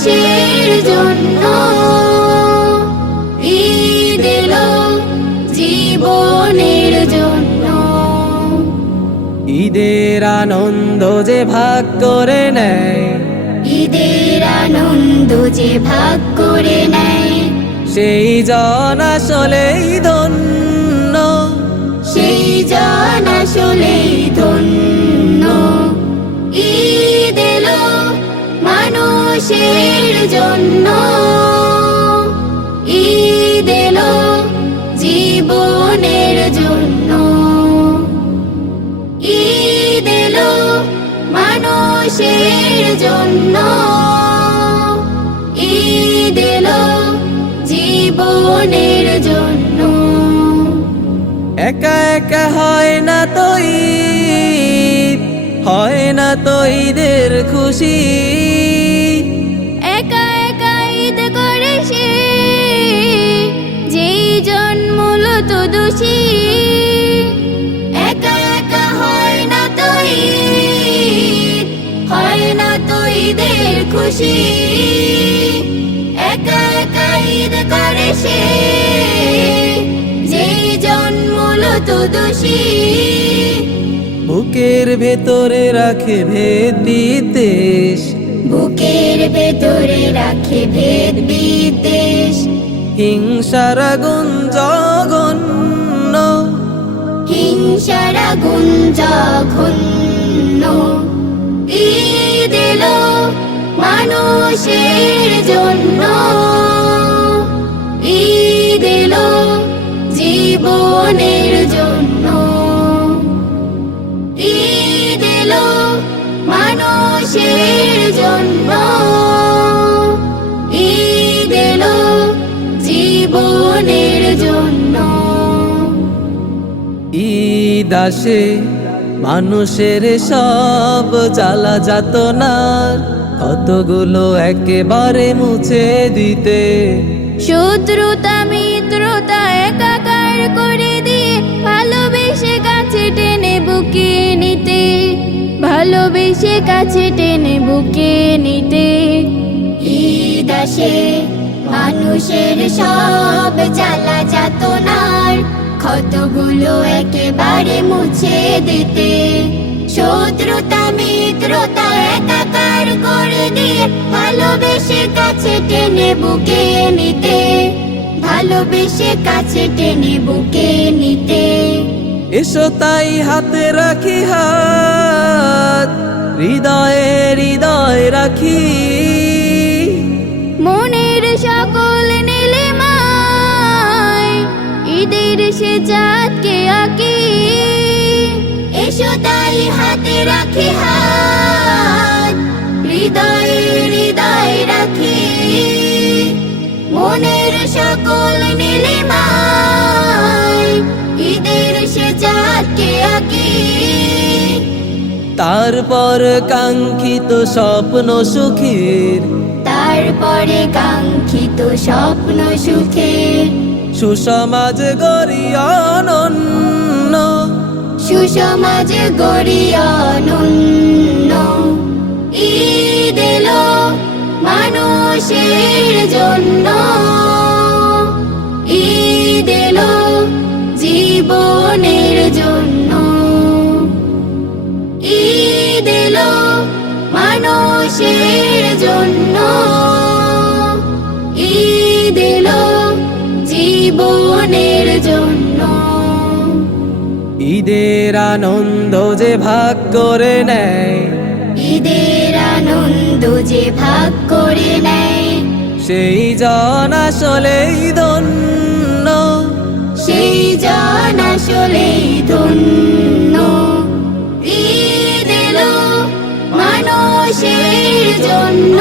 মানুষের জন্য, ঈদ এলো জীবনের জন্য। ঈদের আনন্দ যে ভাগ করে নেয়, ঈদের আনন্দ যে ভাগ করে নেয়, সেই জন আসলেই ধন্য, সেই জন আসলেই ধন্য। ঈদ এলো মানুষের জন্য, ঈদ এলো জীবনের জন্য। ঈদ এলো মানুষের জন্য, ঈদ এলো জীবনের জন্য। একা একা হয় না তো ঈদ, হয় না তো ঈদের খুশি। একা একা ঈদ করে সে, যেই জন মূলত দোষী। একা একা হয় না তো ঈদ, হয় না তো ঈদের খুশি। একা একা ঈদ করে সে, যেই জন মূলত দোষী। বুকের ভেতরে রাখে ভেদ বিদ্বেষ, বুকের ভেতরে রাখে ভেদ বিদ্বেষ। হিংসার আগুন জঘন্য, হিংসার আগুন জঘন্য। ঈদ এলো মানুষের জন্য, ঈদ এলো জীবনের জন্য। ঈদ এলো মানুষের জন্য, ঈদ এলো জীবনের জন্য। ঈদ আসে মানুষের সব জ্বালা যাতনার, কতগুলো একেবারে মুছে দিতে। শত্রুতা মিত্রতা একাকার করে দিয়ে, ভালোবেসে কাছে টেনে বুকে নিতে, ভালোবেসে কাছে টেনে বুকে নিতে। ঈদ আসে মানুষের সব জ্বালা যাতনার, ক্ষতগুলো একেবারে মুছে দিতে। শত্রুতা মিত্রতা একাকার করে দিয়ে, ভালোবেসে কাছে টেনে বুকে নিতে, ভালোবেসে কাছে টেনে বুকে নিতে। এসো তাই হাতে রাখি হাত, হৃদয়ে হৃদয় রাখি। মনের সকল নীলিমায় ঈদের সে চাঁদকে আঁকি। এসো তাই হাতে রাখি হাত, হৃদয়ে হৃদয় রাখি। মনের সকল নীলিমায় ঈদের সে চাঁদকে আঁকি। তারপর কাঙ্ক্ষিত স্বপ্ন সুখের, তারপরে কাঙ্ক্ষিত স্বপ্ন সুখের, সুসমাজ গড়ি অনন্য, সুসমাজ গড়ি অনন্য। ঈদ এলো মানুষের জন্য, ঈদ এলো জীবনের জন্য। ঈদ এলো মানুষের জন্য, ঈদ এলো জীবনের জন্য। ঈদের আনন্দ যে ভাগ করে নেয়, ঈদের আনন্দ যে ভাগ করে নেয়, সেই জন আসলেই ধন্য, সেই জন আসলেই ধন্য। ঈদ এলো মানুষের জন্য,